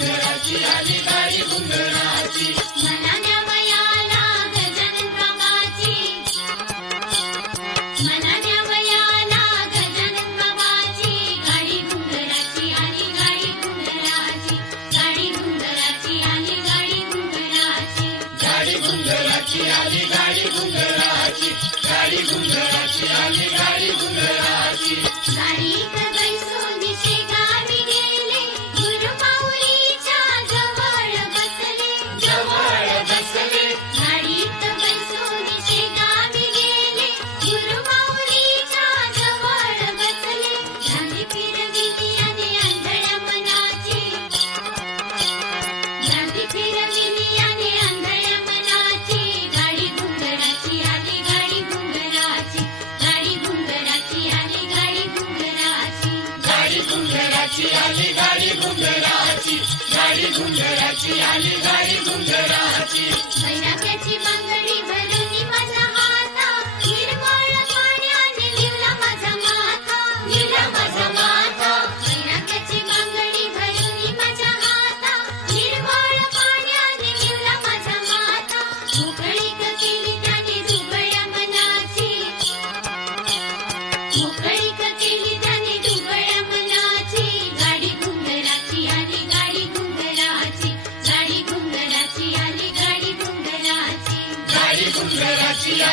गोंधळाची अधिकारी गोंधळाची गाडी गोंधळाची आली गाडी गोंधळाची गाडी गोंधळाची गाडी गोंधळाची गाडी गोंधळाची आली गाडी गोंधळाची गाडी गुंजराची आली गाडी झुंजरा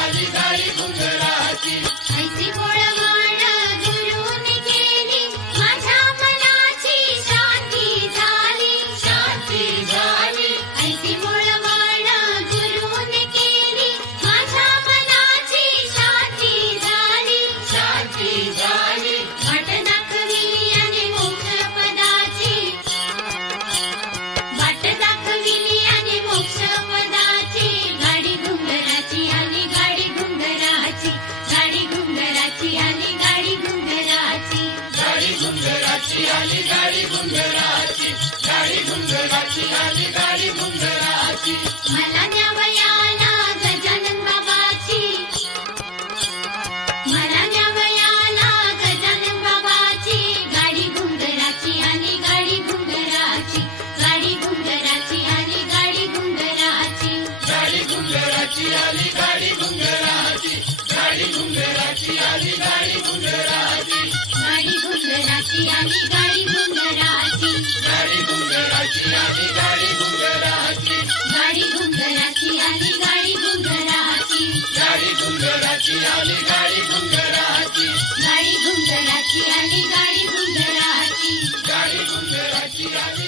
झाली जाळी गुजराची गुंजराची आली गाडी गुंजराची गाडी गुंजराची आली गाडी गुंजराची. मला न्यावयाला गजानन बाबाची. मला न्यावयाला गजानन बाबाची. गाडी गुंजराची आली गाडी गुंजराची गाडी गुंजराची आली गाडी गुंजराची. गाडी गुंजराची आली गाडी गुंजराची गाडी गुंजराची आली गाडी गुंजराची. घुंगराची आणि गाडी घुंगराची गाडी घुंगराची आणि गाडी घुंगराची गाडी घुंगराची आणि गाडी घुंगराची गाडी घुंगराची आणि गाडी घुंगराची गाडी घुंगराची आणि गाडी गाडी घुंगराची आणि